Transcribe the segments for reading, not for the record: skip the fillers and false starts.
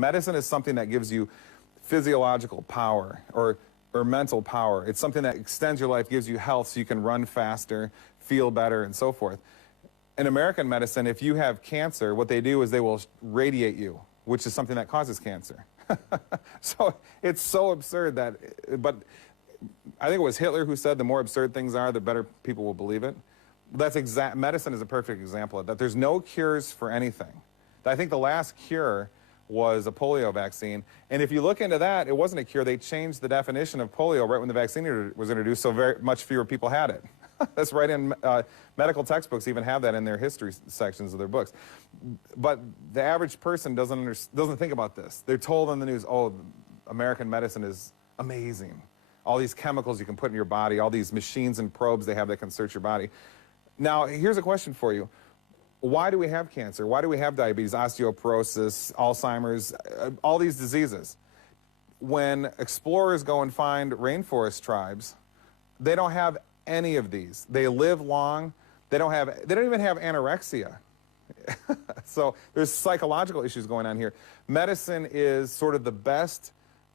Medicine is something that gives you physiological power or mental power. It's something that extends your life, gives you health so you can run faster, feel better, and so forth. In American medicine, if you have cancer, what they do is they will radiate you, which is something that causes cancer. So it's so absurd that, but I think it was Hitler who said the more absurd things are, the better people will believe it. Medicine is a perfect example of that. There's no cures for anything. I think the last cure was a polio vaccine. And if you look into that, it wasn't a cure. They changed the definition of polio right when the vaccine was introduced, so very much fewer people had it. That's right in medical textbooks even have that in their history sections of their books. But the average person doesn't think about this. They're told on the news, oh, American medicine is amazing. All these chemicals you can put in your body, all these machines and probes they have that can search your body. Now, here's a question for you. Why do we have cancer? Why do we have diabetes, osteoporosis, Alzheimer's, all these diseases? When explorers go and find rainforest tribes, they don't have any of these. They live long. They don't even have anorexia. So there's psychological issues going on here. Medicine is sort of the best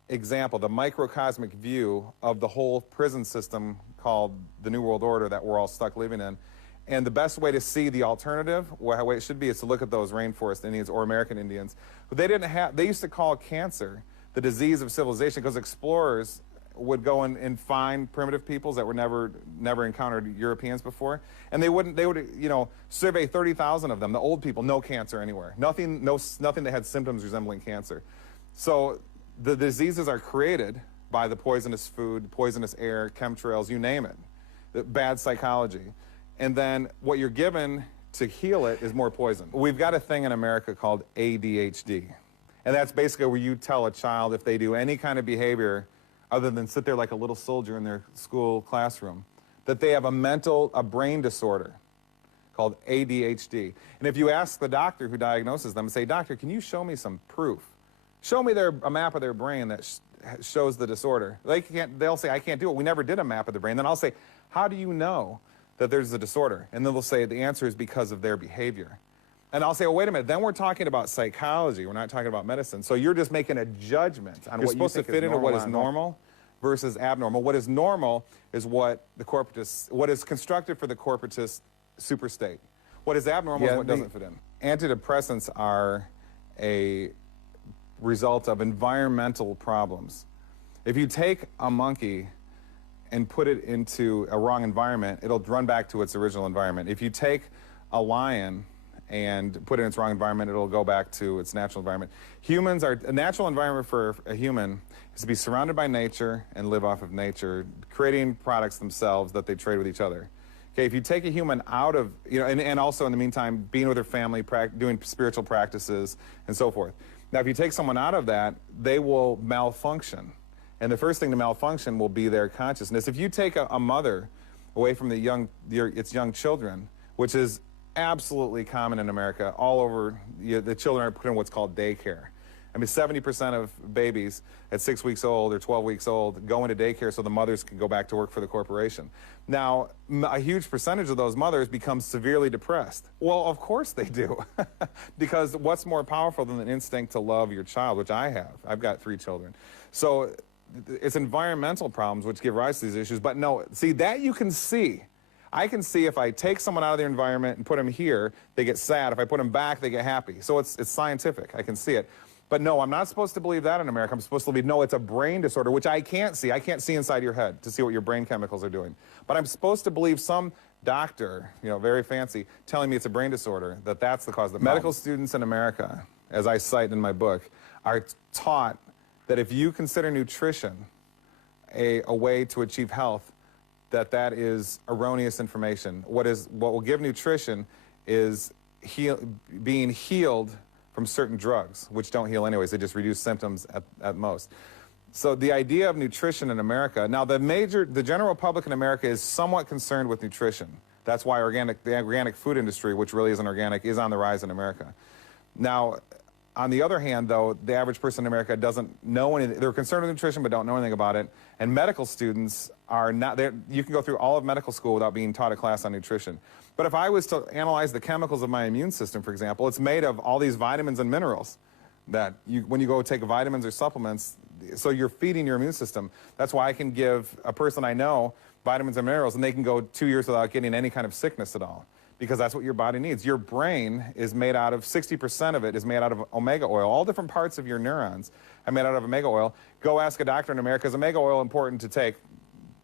example, the microcosmic view of the whole prison system called the New World Order that we're all stuck living in. And the best way to see the alternative, the way it should be, is to look at those rainforest Indians or American Indians. But they used to call cancer the disease of civilization because explorers would go and find primitive peoples that were never encountered Europeans before, and they would survey 30,000 of them. The old people, no cancer anywhere, nothing that had symptoms resembling cancer. So the diseases are created by the poisonous food, poisonous air, chemtrails, you name it, the bad psychology. And then what you're given to heal it is more poison. We've got a thing in America called ADHD. And that's basically where you tell a child if they do any kind of behavior other than sit there like a little soldier in their school classroom, that they have a brain disorder called ADHD. And if you ask the doctor who diagnoses them, say, doctor, can you show me some proof? Show me a map of their brain that shows the disorder. They'll say, I can't do it. We never did a map of the brain. Then I'll say, how do you know that there's a disorder? And then they'll say the answer is because of their behavior. And I'll say, well, wait a minute, then we're talking about psychology, we're not talking about medicine. So you're just making a judgment on what you're supposed to fit into what is normal versus abnormal. What is normal is what is constructed for the corporatist superstate. What is abnormal is what doesn't fit in. Antidepressants are a result of environmental problems. If you take a monkey and put it into a wrong environment, it'll run back to its original environment. If you take a lion and put it in its wrong environment, it'll go back to its natural environment. A natural environment for a human is to be surrounded by nature and live off of nature, creating products themselves that they trade with each other. Okay, if you take a human out of, and also in the meantime, being with their family, doing spiritual practices, and so forth. Now, if you take someone out of that, they will malfunction. And the first thing to malfunction will be their consciousness. If you take a mother away from its young children, which is absolutely common in America, all over, the children are put in what's called daycare. I mean, 70% of babies at 6 weeks old or 12 weeks old go into daycare so the mothers can go back to work for the corporation. Now, a huge percentage of those mothers become severely depressed. Well, of course they do. Because what's more powerful than the instinct to love your child, which I have. I've got 3 children. So it's environmental problems which give rise to these issues. But no, see, that you can see. I can see if I take someone out of their environment and put them here, they get sad. If I put them back, they get happy. So it's scientific. I can see it. But no, I'm not supposed to believe that in America. I'm supposed to believe, no, it's a brain disorder, which I can't see. I can't see inside your head to see what your brain chemicals are doing. But I'm supposed to believe some doctor, very fancy, telling me it's a brain disorder, that's the cause of the problem. Medical students in America, as I cite in my book, are taught that if you consider nutrition a way to achieve health, that is erroneous information. What will give nutrition is being healed from certain drugs, which don't heal anyways. They just reduce symptoms at most. So the idea of nutrition in America, now the general public in America is somewhat concerned with nutrition. That's why the organic food industry, which really isn't organic, is on the rise in America. Now, on the other hand, though, the average person in America doesn't know anything. They're concerned with nutrition but don't know anything about it. And medical students are not, you can go through all of medical school without being taught a class on nutrition. But if I was to analyze the chemicals of my immune system, for example, it's made of all these vitamins and minerals. that when you go take vitamins or supplements, so you're feeding your immune system. That's why I can give a person I know vitamins and minerals, and they can go 2 years without getting any kind of sickness at all, because that's what your body needs. Your brain is made out of, 60% of it is made out of omega oil. All different parts of your neurons are made out of omega oil. Go ask a doctor in America, is omega oil important to take?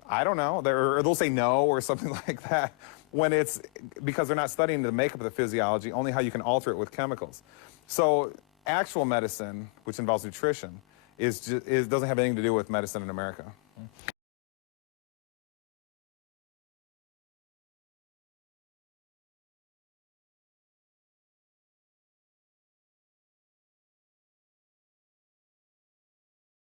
I don't know. Or they'll say no or something like that, when it's because they're not studying the makeup of the physiology, only how you can alter it with chemicals. So actual medicine, which involves nutrition, doesn't have anything to do with medicine in America.